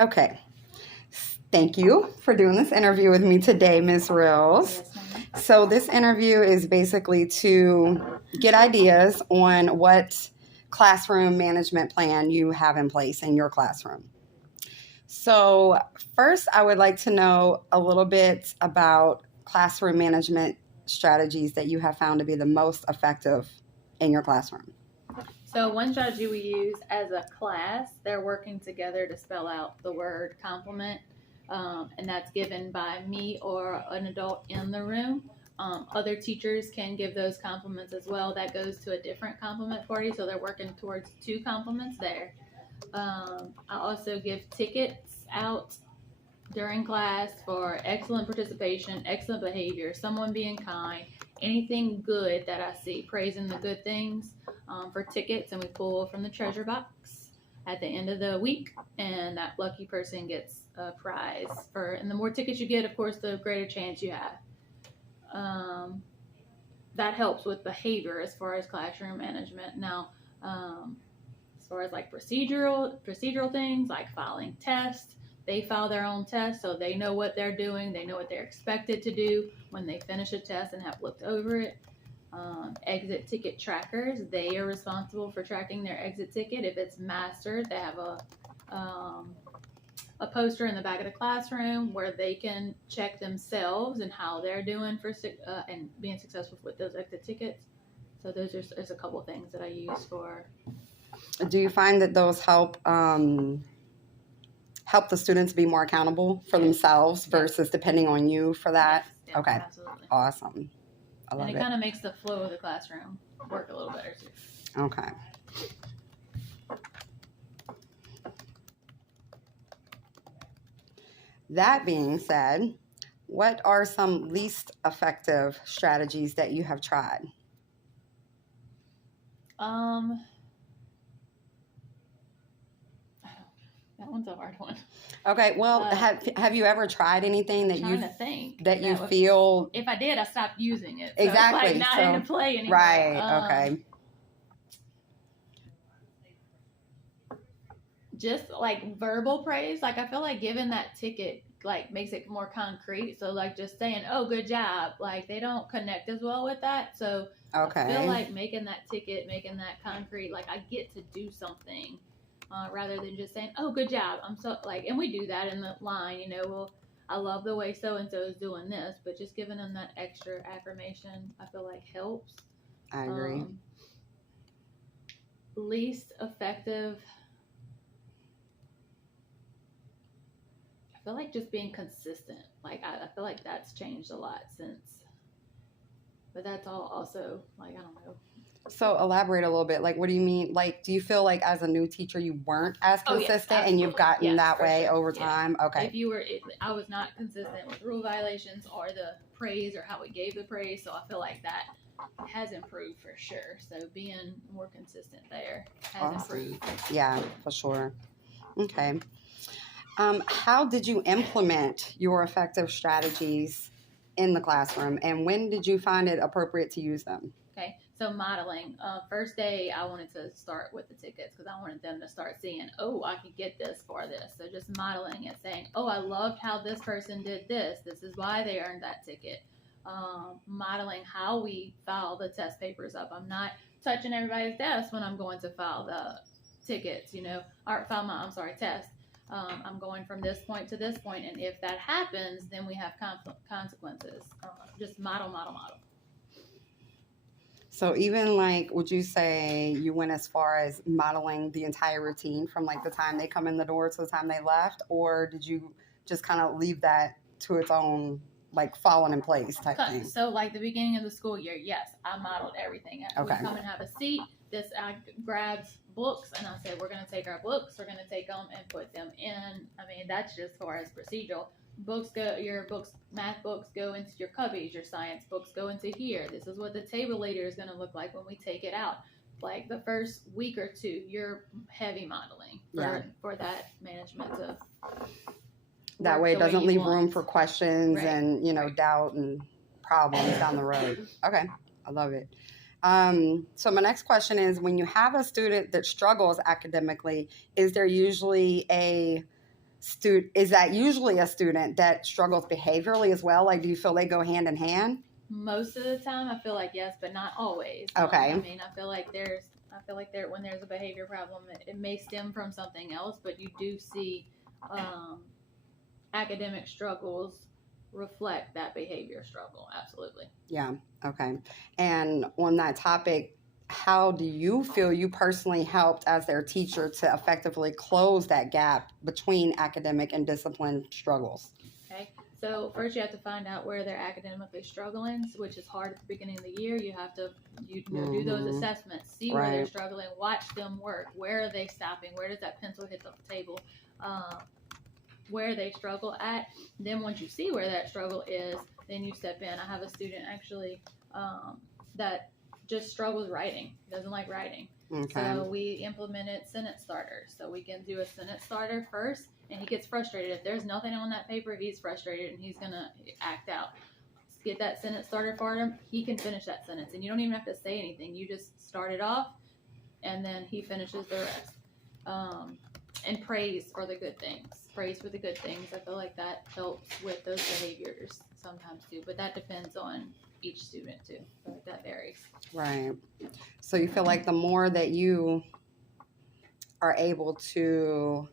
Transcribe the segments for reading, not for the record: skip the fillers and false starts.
Okay. Thank you for doing this interview with me today, Ms. Rills. Yes, ma'am. So this interview is basically to get ideas on what classroom management plan you have in place in your classroom. So first, I would like to know a little bit about classroom management strategies that you have found to be the most effective in your classroom. So one strategy we use as a class, they're working together to spell out the word compliment, and that's given by me or an adult in the room. Other teachers can give those compliments as well. That goes to a different compliment party, so they're working towards 2 compliments there. I also give tickets out during class for excellent participation, excellent behavior, someone being kind, anything good that I see, praising the good things for tickets, and we pull from the treasure box at the end of the week, and that lucky person gets a prize for. And the more tickets you get, of course, the greater chance you have. That helps with behavior as far as classroom management. Now, as far as like procedural things like filing tests, they file their own tests, so they know what they're doing. They know what they're expected to do when they finish a test and have looked over it. Exit ticket trackers, they are responsible for tracking their exit ticket. If it's mastered, they have a poster in the back of the classroom where they can check themselves and how they're doing for and being successful with those exit tickets. So there's a couple of things that I use for. Do you find that those help the students be more accountable for themselves versus depending on you for that? Yes, Okay. Absolutely. Awesome. I love And it kind of makes the flow of the classroom work a little better too. Okay. That being said, what are some least effective strategies that you have tried? That one's a hard one. Okay, well, have you ever tried anything that you feel? If I did, I stopped using it. So Exactly. It's like not into play anymore. Right. Okay. Just like verbal praise, like I feel like giving that ticket like makes it more concrete. So like just saying, "Oh, good job," like they don't connect as well with that. So okay. I feel like making that ticket, making that concrete, like I get to do something. Rather than just saying, "Oh, good job." I'm so like, and we do that in the line, you know. Well, I love the way so and so is doing this, but just giving them that extra affirmation, I feel like helps. I agree. Least effective. I feel like just being consistent. Like I feel like that's changed a lot since. But that's all also like I don't know. So elaborate a little bit. Like, what do you mean? Like, do you feel like as a new teacher you weren't as consistent and you've gotten that way over time? Okay. I was not consistent with rule violations or the praise or how we gave the praise. So I feel like that has improved for sure. So being more consistent there has improved. Yeah, for sure. Okay. How did you implement your effective strategies in the classroom, and when did you find it appropriate to use them? Okay, so modeling. First day, I wanted to start with the tickets because I wanted them to start seeing, oh, I could get this for this. So just modeling it, saying, oh, I loved how this person did this. This is why they earned that ticket. Modeling how we file the test papers up. I'm not touching everybody's desk when I'm going to file the tickets, or test. I'm going from this point to this point, and if that happens, then we have consequences. Just model. So even like, would you say you went as far as modeling the entire routine from like the time they come in the door to the time they left, or did you just kind of leave that to its own, like falling in place type thing? So like the beginning of the school year, yes, I modeled everything. Okay. We come and have a seat. I grabs books and I said, we're going to take our books, we're going to take them and put them in. I mean, that's just as far as procedural. Your books, math books go into your cubbies, your science books go into here. This is what the table later is going to look like when we take it out. Like the first week or two, you're heavy modeling for that management to. That way it doesn't leave room for questions and, doubt and problems down the road. Okay. I love it. So my next question is, when you have a student that struggles academically, is there usually a is that usually a student that struggles behaviorally as well? Like, do you feel they go hand in hand? Most of the time, I feel like yes, but not always. Okay. I mean, I feel like when there's a behavior problem, it may stem from something else, but you do see academic struggles reflect that behavior struggle. Absolutely. Yeah. Okay. And on that topic, how do you feel you personally helped as their teacher to effectively close that gap between academic and discipline struggles? Okay. So first, you have to find out where they're academically struggling, which is hard at the beginning of the year. You have to do those assessments, see where they're struggling, watch them work. Where are they stopping? Where does that pencil hit the table? Where they struggle at. Then once you see where that struggle is, then you step in. I have a student actually that just struggles writing, doesn't like writing. Okay. So we implemented sentence starters. So we can do a sentence starter first, and he gets frustrated. If there's nothing on that paper, he's frustrated and he's going to act out. Get that sentence starter for him. He can finish that sentence, and you don't even have to say anything. You just start it off, and then he finishes the rest. And praise for the good things. Praise for the good things. I feel like that helps with those behaviors sometimes too, but that depends on each student too. I feel like that varies. Right. So you feel like the more that you are able to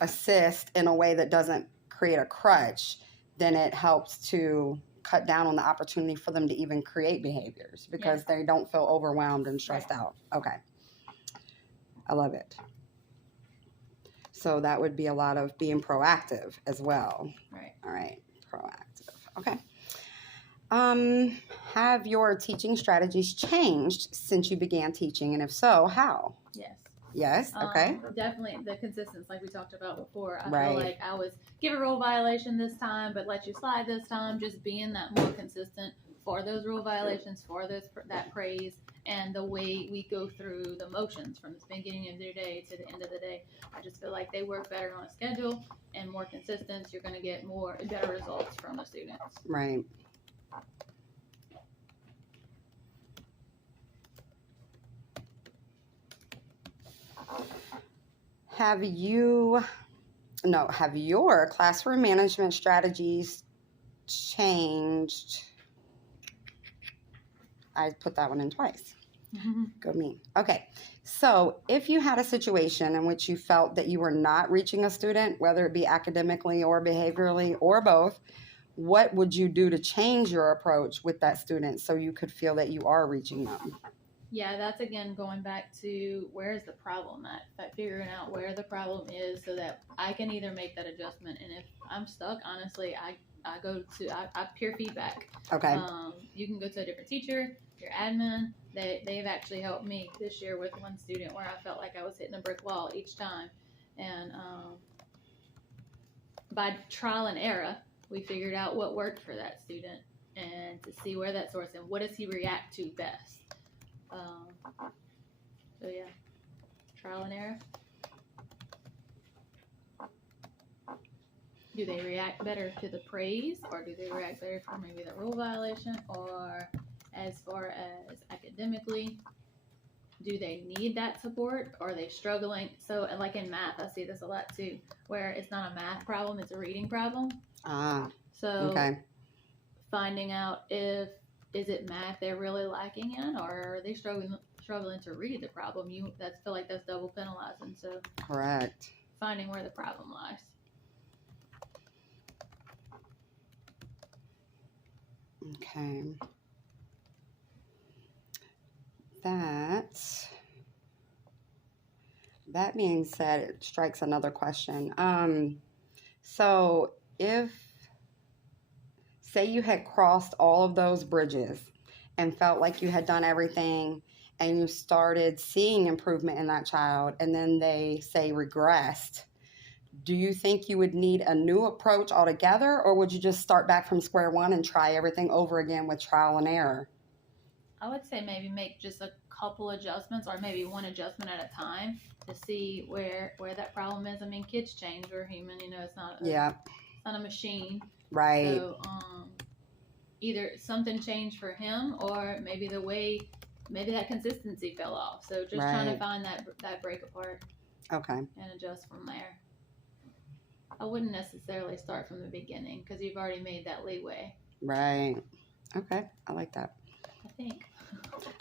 assist in a way that doesn't create a crutch, then it helps to cut down on the opportunity for them to even create behaviors because they don't feel overwhelmed and stressed out. Okay. I love it. So that would be a lot of being proactive as well. Right. All right. Proactive. Okay. Have your teaching strategies changed since you began teaching? And if so, how? Yes. Yes. Okay. Definitely the consistency, like we talked about before. I feel like I was give a rule violation this time, but let you slide this time. Just being that more consistent for those rule violations, for that praise, and the way we go through the motions from the beginning of the day to the end of the day. I just feel like they work better on a schedule and more consistent. You're going to get better results from the students. Right. Have your classroom management strategies changed? I put that one in twice. Go me. Okay. So if you had a situation in which you felt that you were not reaching a student, whether it be academically or behaviorally or both, what would you do to change your approach with that student so you could feel that you are reaching them? Yeah, that's again going back to where's the problem at figuring out where the problem is so that I can either make that adjustment. And if I'm stuck, honestly, I peer feedback. Okay. You can go to a different teacher, your admin. They've actually helped me this year with one student where I felt like I was hitting a brick wall each time. And by trial and error, we figured out what worked for that student and to see where that source and what does he react to best. So yeah, trial and error. Do they react better to the praise, or do they react better for maybe the rule violation, or as far as academically, do they need that support? Or are they struggling? So like in math, I see this a lot too, where it's not a math problem, it's a reading problem. So finding out is it math they're really lacking in, or are they struggling to read the problem? Feel like that's double penalizing. So correct. Finding where the problem lies. Okay. That being said, it strikes another question. So if, say you had crossed all of those bridges and felt like you had done everything and you started seeing improvement in that child and then they say regressed, do you think you would need a new approach altogether, or would you just start back from square one and try everything over again with trial and error? I would say maybe make just a couple adjustments, or maybe one adjustment at a time to see where that problem is. I mean, kids change. We're human, it's not a machine. Right. So either something changed for him, or maybe that consistency fell off. So just trying to find that break apart. Okay. And adjust from there. I wouldn't necessarily start from the beginning because you've already made that leeway. Right. Okay. I like that. I think.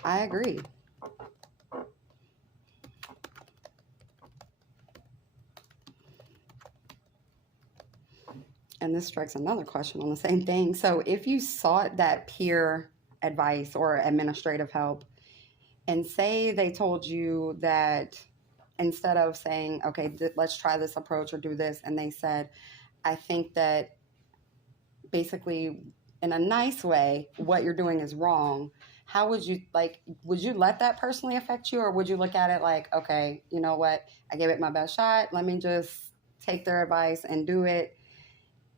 I agree. And this strikes another question on the same thing. So if you sought that peer advice or administrative help, and say they told you that instead of saying, okay, let's try this approach or do this, and they said, I think that basically in a nice way, what you're doing is wrong. How would you would you let that personally affect you, or would you look at it like, okay, you know what? I gave it my best shot. Let me just take their advice and do it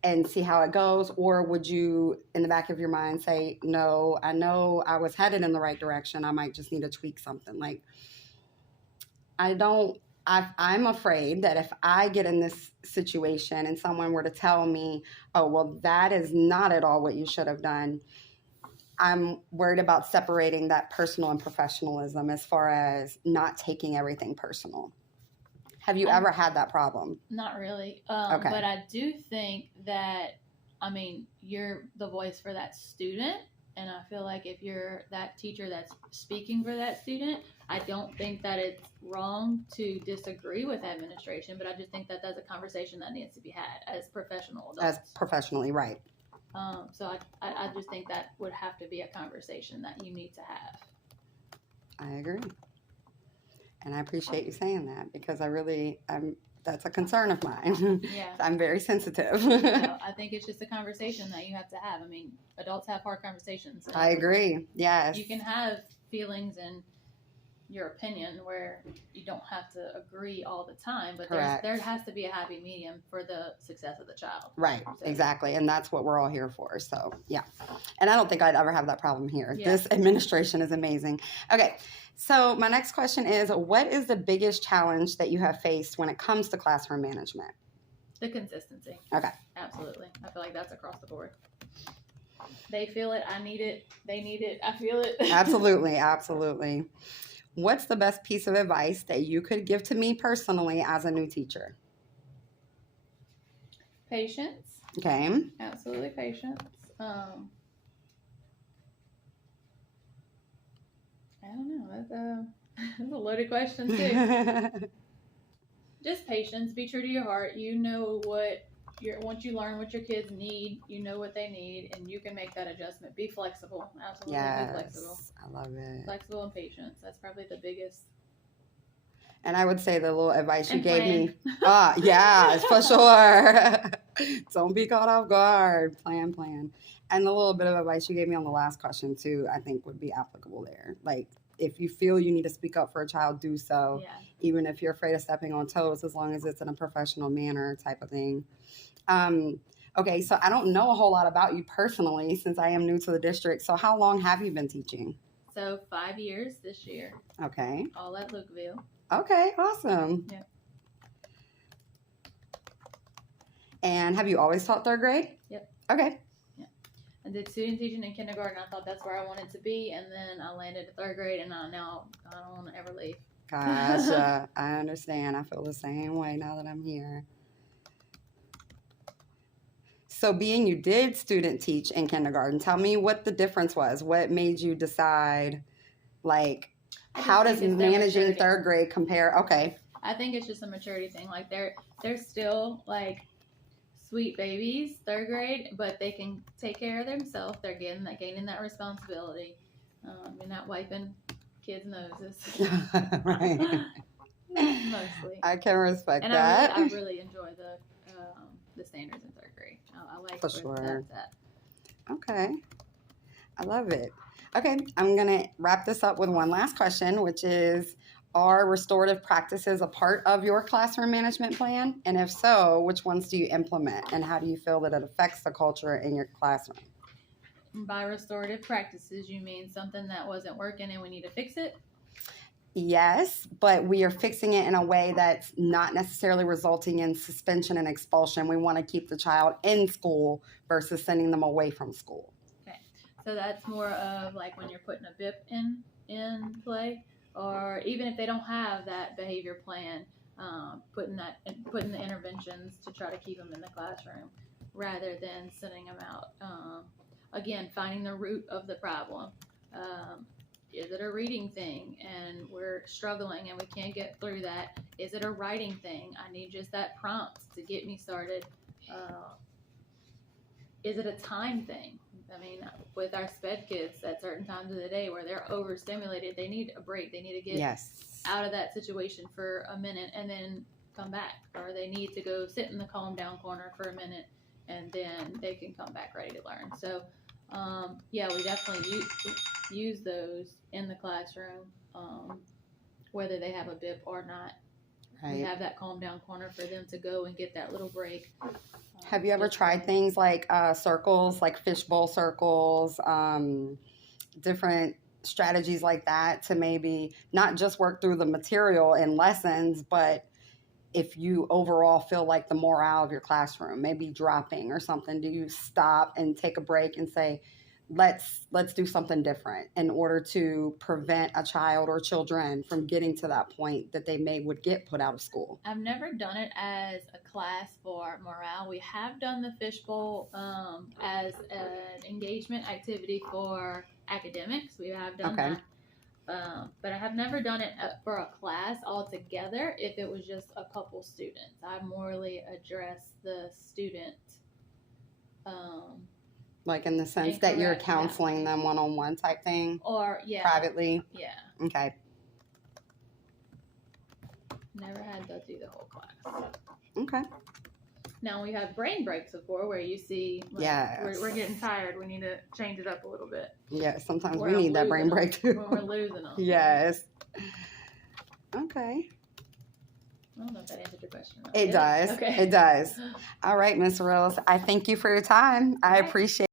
and see how it goes? Or would you, in the back of your mind, say, no, I know I was headed in the right direction. I might just need to tweak something. Like, I'm afraid that if I get in this situation and someone were to tell me, oh, well, that is not at all what you should have done, I'm worried about separating that personal and professionalism as far as not taking everything personal. Have you ever had that problem? Not really. Okay. But I do think that, I mean, you're the voice for that student. And I feel like if you're that teacher that's speaking for that student, I don't think that it's wrong to disagree with administration, but I just think that that's a conversation that needs to be had as professional adults. As professionally, right. So I just think that would have to be a conversation that you need to have. I agree. And I appreciate you saying that because that's a concern of mine. Yeah. I'm very sensitive. So I think it's just a conversation that you have to have. I mean, adults have hard conversations. I agree. Yes. You can have feelings and your opinion where you don't have to agree all the time, but there has to be a happy medium for the success of the child. Right. So. Exactly. And that's what we're all here for. So, yeah. And I don't think I'd ever have that problem here. Yeah. This administration is amazing. Okay. So my next question is, what is the biggest challenge that you have faced when it comes to classroom management? The consistency. Okay. Absolutely. I feel like that's across the board. They feel it. I need it. They need it. I feel it. Absolutely. Absolutely. What's the best piece of advice that you could give to me personally as a new teacher? Patience. Okay. Absolutely patience. I don't know. That's a loaded question too. Just patience. Be true to your heart. You know once you learn what your kids need, you know what they need, and you can make that adjustment. Be flexible. Absolutely. Yes, be flexible. I love it. Flexible and patience. That's probably the biggest. And I would say the little advice you gave me. Yeah, for sure. Don't be caught off guard. Plan. And the little bit of advice you gave me on the last question too, I think would be applicable there. Like, if you feel you need to speak up for a child, do so. Yeah. Even if you're afraid of stepping on toes, as long as it's in a professional manner type of thing. Okay, so I don't know a whole lot about you personally since I am new to the district. So how long have you been teaching? So 5 years this year. Okay. All at Lukeville. Okay, awesome. Yeah. And have you always taught third grade? Yep. Okay. Yeah. I did student teaching in kindergarten. I thought that's where I wanted to be, and then I landed at third grade, and now I don't want to ever leave. Gotcha. I understand. I feel the same way now that I'm here. So being you did student teach in kindergarten, tell me what the difference was. What made you decide, like, how does managing third grade compare? Okay. I think it's just a maturity thing. Like, they're still, like, sweet babies, third grade, but they can take care of themselves. They're gaining that responsibility. You're not wiping kids' noses. Right. Mostly. I can respect and that. I really enjoy the standards in third grade. I like For where sure. that's at. Okay. I love it. Okay, I'm going to wrap this up with one last question, which is, are restorative practices a part of your classroom management plan? And if so, which ones do you implement? And how do you feel that it affects the culture in your classroom? By restorative practices, you mean something that wasn't working and we need to fix it? Yes, but we are fixing it in a way that's not necessarily resulting in suspension and expulsion. We want to keep the child in school versus sending them away from school. Okay, so that's more of like when you're putting a BIP in play, or even if they don't have that behavior plan, putting that in, putting the interventions to try to keep them in the classroom rather than sending them out. Again, finding the root of the problem. Is it a reading thing and we're struggling and we can't get through that? Is it a writing thing? I need just that prompt to get me started. Is it a time thing? I mean, with our SPED kids at certain times of the day where they're overstimulated, they need a break. They need to get out of that situation for a minute and then come back. Or they need to go sit in the calm down corner for a minute and then they can come back ready to learn. So, yeah, we definitely use those in the classroom, whether they have a BIP or not. Right. We have that calm down corner for them to go and get that little break. Have you ever tried things like circles, like fishbowl circles, different strategies like that to maybe not just work through the material and lessons, but if you overall feel like the morale of your classroom maybe dropping or something, do you stop and take a break and say, let's do something different in order to prevent a child or children from getting to that point that they would get put out of school? I've never done it as a class for morale. We have done the fishbowl as an engagement activity for academics. We have done that. But I have never done it for a class altogether if it was just a couple students. I morally address the student. Like in the sense that you're counseling them one-on-one type thing? Or, privately? Yeah. Okay. Never had to do the whole class. Okay. Now we have brain breaks before where you see, like, we're getting tired. We need to change it up a little bit. Yeah, sometimes we need that brain break too. When we're losing them. Yes. Okay. I don't know if that answered your question. It does. Okay. It does. All right, Ms. Rose. I thank you for your time. I appreciate it.